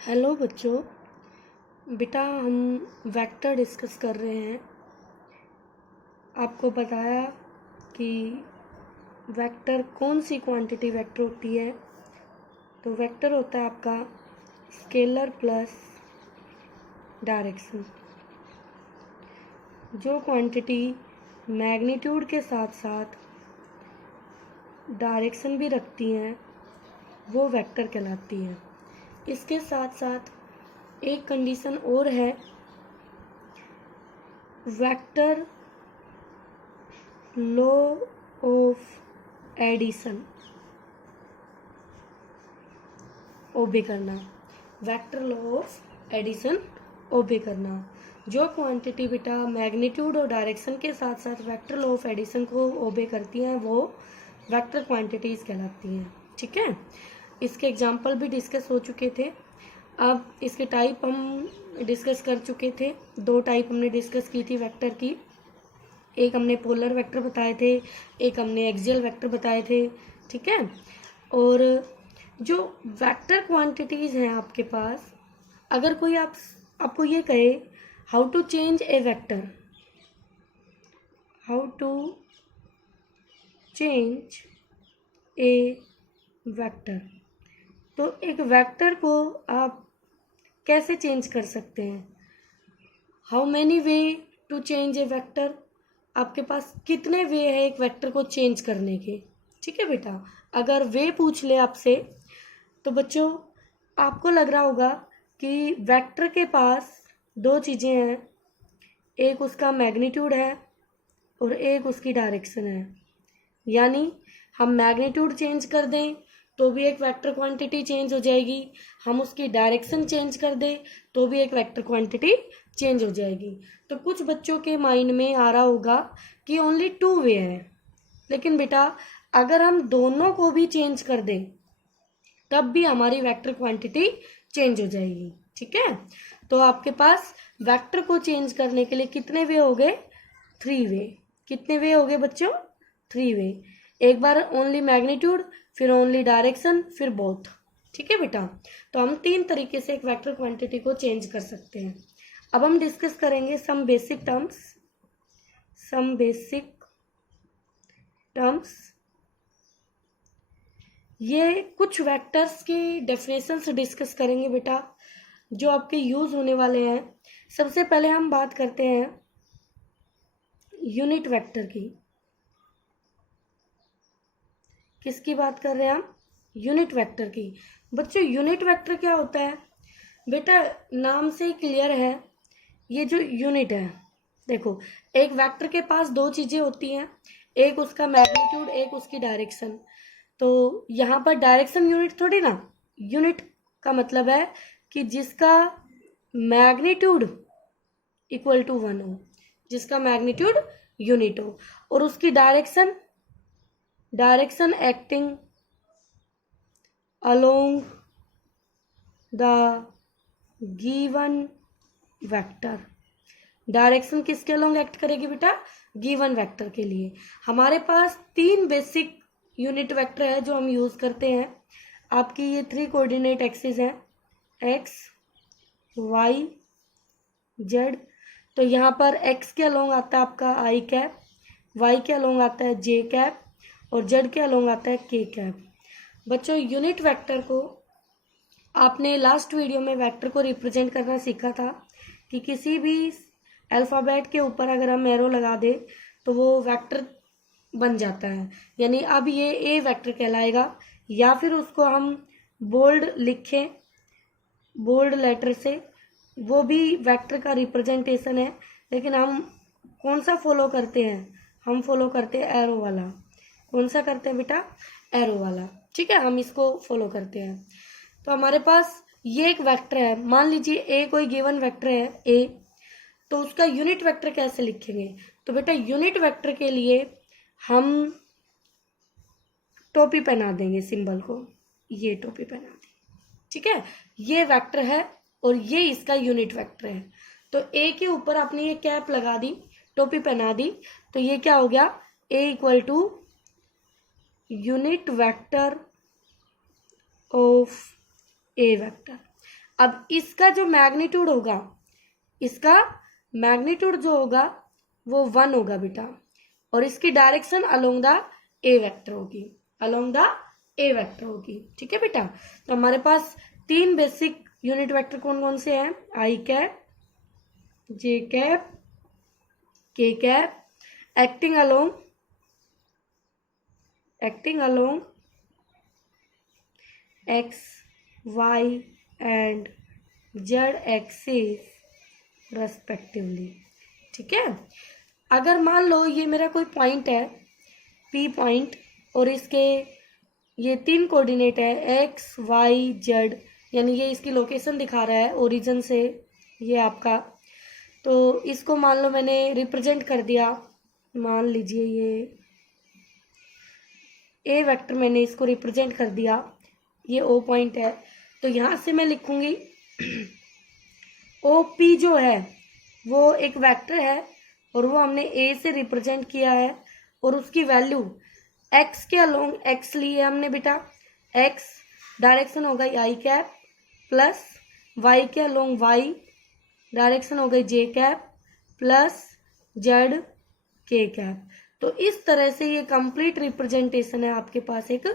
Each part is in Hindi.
हेलो बच्चों, बेटा हम वेक्टर डिस्कस कर रहे हैं। आपको बताया कि वेक्टर कौन सी क्वांटिटी वेक्टर होती है। तो वेक्टर होता है आपका स्केलर प्लस डायरेक्शन। जो क्वांटिटी मैग्नीट्यूड के साथ साथ डायरेक्शन भी रखती हैं वो वेक्टर कहलाती है। इसके साथ साथ एक कंडीशन और है, वेक्टर लॉ ऑफ एडिशन ओबे करना। वेक्टर लॉ ऑफ एडिशन ओबे करना। जो क्वांटिटी बेटा मैग्नीट्यूड और डायरेक्शन के साथ साथ वेक्टर लॉ ऑफ एडिशन को ओबे करती हैं वो वेक्टर क्वांटिटीज कहलाती हैं। ठीक है, इसके एग्जाम्पल भी डिस्कस हो चुके थे। अब इसके टाइप हम डिस्कस कर चुके थे। दो टाइप हमने डिस्कस की थी वेक्टर की। एक हमने पोलर वेक्टर बताए थे, एक हमने एक्सियल वेक्टर बताए थे। ठीक है, और जो वेक्टर क्वांटिटीज हैं आपके पास, अगर कोई आपको ये कहे how to change a vector, how to change a vector, तो एक वेक्टर को आप कैसे चेंज कर सकते हैं। How many way to change a vector, आपके पास कितने वे है एक वेक्टर को चेंज करने के। ठीक है बेटा, अगर वे पूछ ले आपसे तो बच्चों आपको लग रहा होगा कि वेक्टर के पास दो चीज़ें हैं, एक उसका मैग्नीट्यूड है और एक उसकी डायरेक्शन है। यानी हम मैग्नीट्यूड चेंज कर दें तो भी एक वेक्टर क्वांटिटी चेंज हो जाएगी, हम उसकी डायरेक्शन चेंज कर दें तो भी एक वेक्टर क्वांटिटी चेंज हो जाएगी। तो कुछ बच्चों के माइंड में आ रहा होगा कि ओनली टू वे है, लेकिन बेटा अगर हम दोनों को भी चेंज कर दें तब भी हमारी वेक्टर क्वांटिटी चेंज हो जाएगी। ठीक है, तो आपके पास वेक्टर को चेंज करने के लिए कितने वे हो गए? 3 वे। कितने वे हो गए बच्चों? 3 वे। एक बार ओनली मैग्नीट्यूड, फिर ओनली डायरेक्शन, फिर बोथ। ठीक है बेटा, तो हम 3 तरीके से एक वेक्टर क्वांटिटी को चेंज कर सकते हैं। अब हम डिस्कस करेंगे सम बेसिक टर्म्स। ये कुछ वेक्टर्स की डेफिनेशंस डिस्कस करेंगे बेटा जो आपके यूज होने वाले हैं। सबसे पहले हम बात करते हैं यूनिट वेक्टर की। किसकी बात कर रहे हैं हम? यूनिट वेक्टर की। बच्चों यूनिट वेक्टर क्या होता है? बेटा नाम से ही क्लियर है, ये जो यूनिट है, देखो एक वेक्टर के पास दो चीजें होती हैं, एक उसका मैग्नीट्यूड, एक उसकी डायरेक्शन। तो यहाँ पर डायरेक्शन यूनिट थोड़ी ना, यूनिट का मतलब है कि जिसका मैग्नीट्यूड इक्वल टू 1 हो, जिसका मैग्नीट्यूड यूनिट हो, और उसकी direction acting along the given vector. Direction किसके अलोंग एक्ट करेगी बेटा? गिवन वेक्टर के लिए। हमारे पास 3 बेसिक यूनिट वेक्टर है जो हम यूज करते हैं। आपकी ये 3 कोऑर्डिनेट एक्सिस हैं, एक्स, वाई, जेड। तो यहाँ पर एक्स के अलोंग आता है आपका आई कैप, वाई के अलोंग आता है जे कैप, और जेड के अलोंग आता है के कैप। बच्चों यूनिट वेक्टर को आपने लास्ट वीडियो में वेक्टर को रिप्रेजेंट करना सीखा था कि किसी भी अल्फ़ाबेट के ऊपर अगर हम एरो लगा दें तो वो वेक्टर बन जाता है। यानी अब ये ए वेक्टर कहलाएगा, या फिर उसको हम बोल्ड लिखें, बोल्ड लेटर से, वो भी वेक्टर का रिप्रेजेंटेशन है। लेकिन हम कौन सा फॉलो करते हैं? हम फॉलो करते हैं एरो वाला। कौन सा करते हैं बेटा? एरो वाला। ठीक है, हम इसको फॉलो करते हैं। तो हमारे पास ये एक वेक्टर है, मान लीजिए ए कोई गिवन वेक्टर है ए, तो उसका यूनिट वेक्टर कैसे लिखेंगे? तो बेटा यूनिट वेक्टर के लिए हम टोपी पहना देंगे सिंबल को, ये टोपी पहना देंगे। ठीक है, ये वेक्टर है और ये इसका यूनिट वेक्टर है। तो ए के ऊपर आपने ये कैप लगा दी, टोपी पहना दी, तो ये क्या हो गया? A equal to unit vector of A vector. अब इसका जो मैग्नीट्यूड होगा, इसका मैग्नीट्यूड जो होगा वो 1 होगा बेटा, और इसकी direction along the A vector होगी, अलोंग द ए वेक्टर होगी। ठीक है बेटा, तो हमारे पास 3 बेसिक यूनिट वेक्टर कौन कौन से हैं, I cap, J cap, K cap, acting along X Y and Z axis respectively. ठीक है, अगर मान लो ये मेरा कोई पॉइंट है पी पॉइंट, और इसके ये 3 कोऑर्डिनेट है एक्स वाई जेड, यानी ये इसकी लोकेशन दिखा रहा है ओरिजिन से, ये आपका, तो इसको मान लो मैंने रिप्रेजेंट कर दिया, मान लीजिए ये ए वेक्टर मैंने इसको रिप्रेजेंट कर दिया, ये ओ पॉइंट है, तो यहाँ से मैं लिखूंगी ओ पी जो है वो एक वेक्टर है, और वो हमने ए से रिप्रेजेंट किया है, और उसकी वैल्यू एक्स के अलोंग एक्स ली है हमने बेटा, एक्स डायरेक्शन हो गई आई कैप, प्लस वाई के अलोंग वाई डायरेक्शन हो गई जे कैप, प्लस जेड के कैप। तो इस तरह से ये कंप्लीट रिप्रेजेंटेशन है आपके पास, एक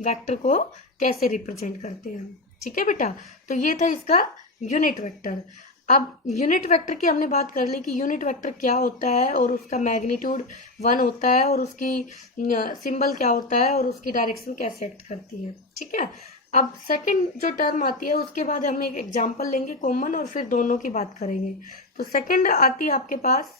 वेक्टर को कैसे रिप्रेजेंट करते हैं। ठीक है बेटा, तो ये था इसका यूनिट वेक्टर। अब यूनिट वेक्टर की हमने बात कर ली कि यूनिट वेक्टर क्या होता है, और उसका मैग्नीट्यूड 1 होता है, और उसकी सिंबल क्या होता है, और उसकी डायरेक्शन कैसे एक्ट करती है। ठीक है, अब सेकंड जो टर्म आती है उसके बाद हम एक एग्जांपल लेंगे कॉमन, और फिर दोनों की बात करेंगे। तो सेकंड आती है आपके पास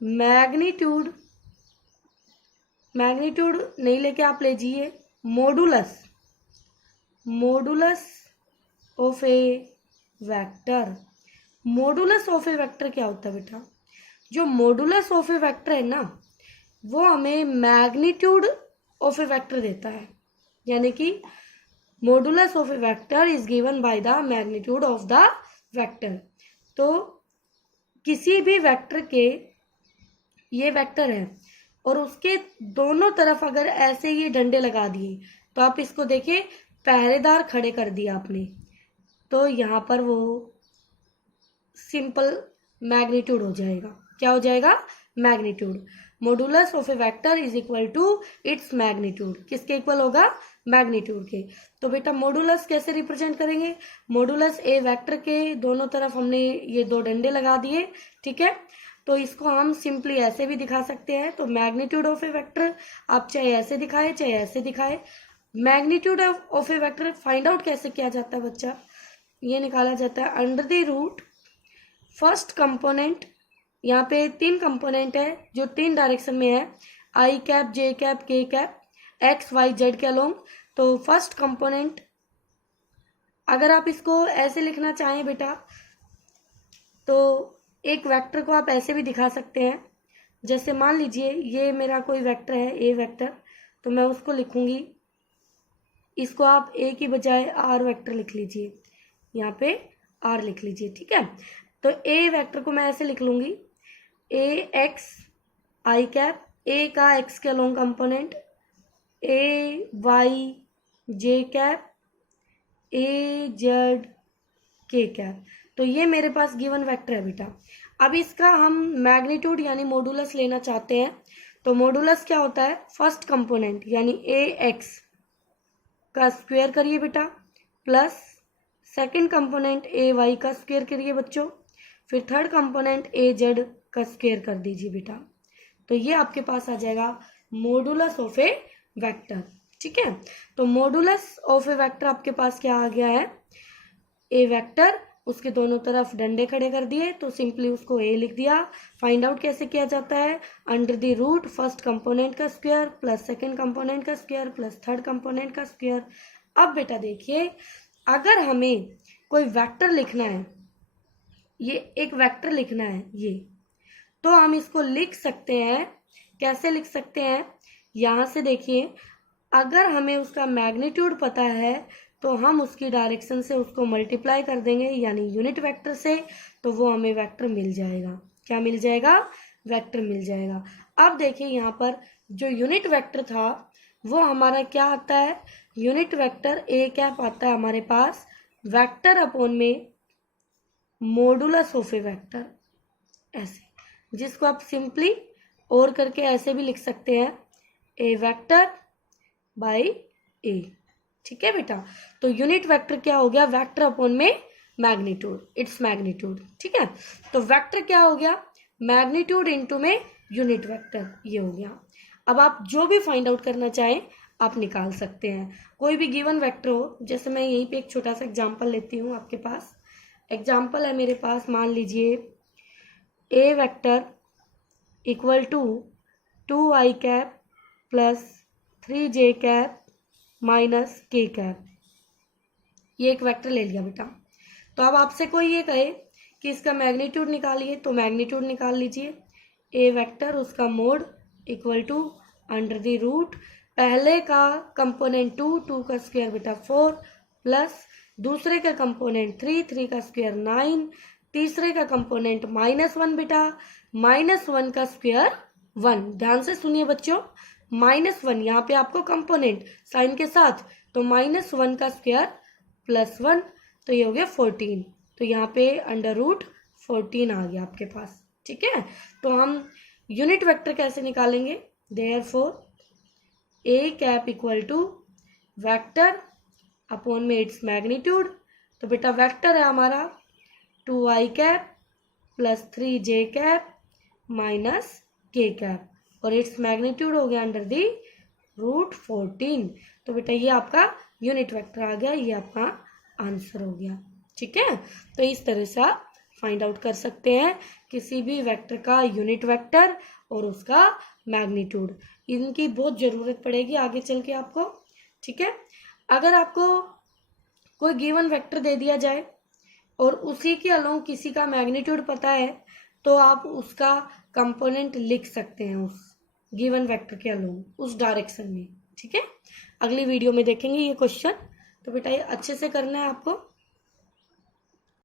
मैग्नीट्यूड नहीं लेके आप ले जाइए modulus of A vector. Modulus of A vector क्या होता है बेटा, जो मॉडुलस ऑफ ए वेक्टर है ना, वो हमें मैग्नीट्यूड ऑफ ए वेक्टर देता है, यानी कि modulus of A vector is given by the magnitude of the vector. तो किसी भी वेक्टर के, ये वेक्टर है और उसके दोनों तरफ अगर ऐसे ये डंडे लगा दिए, तो आप इसको देखिए पहरेदार खड़े कर दिया आपने, तो यहाँ पर वो सिंपल मैग्नीट्यूड हो जाएगा। क्या हो जाएगा, magnitude. Modulus of A vector is equal to its magnitude. किसके इक्वल होगा, मैग्नीट्यूड के। तो बेटा मॉडुलस कैसे रिप्रेजेंट करेंगे, मॉडुलस ए वेक्टर के दोनों तरफ हमने ये 2 डंडे लगा दिए। ठीक है, तो इसको हम सिंपली ऐसे भी दिखा सकते हैं। तो मैग्नीट्यूड ऑफ ए वेक्टर आप चाहे ऐसे दिखाए चाहे ऐसे दिखाए। Magnitude of A vector find out कैसे किया जाता है बच्चा, ये निकाला जाता है under the root first component. यहाँ पे 3 कंपोनेंट है जो 3 डायरेक्शन में है, आई cap, J cap, K cap, x Y Z के अलोंग। तो फर्स्ट कंपोनेंट, अगर आप इसको ऐसे लिखना चाहें बेटा, तो एक वेक्टर को आप ऐसे भी दिखा सकते हैं। जैसे मान लीजिए ये मेरा कोई वेक्टर है ए वेक्टर, तो मैं उसको लिखूंगी, इसको आप ए की बजाय आर वेक्टर लिख लीजिए, यहाँ पे आर लिख लीजिए। ठीक है, तो ए वेक्टर को मैं ऐसे लिख लूंगी, ए एक्स आई कैप, ए का एक्स के along component, A Y J cap, A Z के कैप। तो ये मेरे पास गिवन वेक्टर है बेटा। अब इसका हम मैग्नीट्यूड यानी मॉडुलस लेना चाहते हैं। तो मॉडुलस क्या होता है, फर्स्ट कंपोनेंट यानी ए एक्स का स्क्वायर करिए बेटा, plus second component A Y का स्क्वायर करिए बच्चों, फिर थर्ड कंपोनेंट ए जेड का स्क्वायर कर दीजिए बेटा। तो ये आपके पास आ जाएगा मॉडुलस ऑफ ए वेक्टर। ठीक है, तो मॉडुलस ऑफ ए वेक्टर आपके पास क्या आ गया है, ए वेक्टर, उसके दोनों तरफ डंडे खड़े कर दिए, तो सिंपली उसको ए लिख दिया। फाइंड आउट कैसे किया जाता है, under the root first component का स्क्वायर प्लस सेकंड कंपोनेंट का स्क्वायर प्लस थर्ड कंपोनेंट का स्क्वायर। अब बेटा देखिए, अगर हमें कोई वेक्टर लिखना है, ये एक वेक्टर लिखना है ये, तो हम इसको लिख सकते हैं। कैसे लिख सकते हैं, यहाँ से देखिए, अगर हमें उसका मैग्नीट्यूड पता है तो हम उसकी डायरेक्शन से उसको मल्टीप्लाई कर देंगे, यानी यूनिट वेक्टर से, तो वो हमें वेक्टर मिल जाएगा। क्या मिल जाएगा, वेक्टर मिल जाएगा। अब देखिए यहाँ पर जो यूनिट वेक्टर था वो हमारा क्या आता है, यूनिट वेक्टर ए कैप आता है हमारे पास वेक्टर अपॉन में मॉडुलस ऑफ ए वेक्टर, ऐसे, जिसको आप सिंपली और करके ऐसे भी लिख सकते हैं, ए वेक्टर बाय ए। ठीक है बेटा, तो यूनिट वेक्टर क्या हो गया, वेक्टर अपॉन में मैग्नीट्यूड, इट्स मैग्नीट्यूड। ठीक है, तो वेक्टर क्या हो गया, मैग्नीट्यूड इनटू में यूनिट वेक्टर, ये हो गया। अब आप जो भी फाइंड आउट करना चाहें आप निकाल सकते हैं, कोई भी गिवन वेक्टर हो। जैसे मैं यहीं पे एक छोटा सा एग्जांपल लेती हूँ, आपके पास एग्जांपल है मेरे पास, मान लीजिए A vector equal to 2i cap plus 3j cap minus k cap, ये एक वेक्टर ले लिया बेटा। तो अब आपसे कोई ये कहे कि इसका मैग्नीट्यूड निकालिए, तो मैग्नीट्यूड निकाल लीजिए। ए वेक्टर उसका mod equal to under the root, पहले का कंपोनेंट 2, 2 का स्क्वायर बेटा 4, प्लस दूसरे का कंपोनेंट 3, 3 का स्क्वायर 9, तीसरे का कंपोनेंट -1 बेटा, -1 का स्क्वायर 1। ध्यान से सुनिए बच्चों, -1 यहाँ पे आपको कंपोनेंट साइन के साथ, तो -1 का स्क्वायर +1, तो ये हो गया 14। तो यहाँ पे अंडर रूट 14 आ गया आपके पास। ठीक है, तो हम यूनिट वेक्टर कैसे निकालेंगे, therefore A cap equal to vector upon में इट्स मैग्नीट्यूड। तो बेटा वेक्टर है हमारा 2i cap plus 3j cap minus k cap, और इट्स मैग्नीट्यूड हो गया अंडर दी रूट 14। तो बेटा ये आपका यूनिट वेक्टर आ गया, ये आपका आंसर हो गया। ठीक है, तो इस तरह से आप फाइंड आउट कर सकते हैं किसी भी वेक्टर का यूनिट वेक्टर और उसका मैग्नीट्यूड। इनकी बहुत ज़रूरत पड़ेगी आगे चल के आपको। ठीक है, अगर आपको कोई गिवन वेक्टर दे दिया जाए और उसी के अलोंग किसी का मैग्नीट्यूड पता है, तो आप उसका कंपोनेंट लिख सकते हैं उस गिवन वेक्टर के अलोंग, उस डायरेक्शन में। ठीक है, अगली वीडियो में देखेंगे ये क्वेश्चन। तो बेटा ये अच्छे से करना है आपको।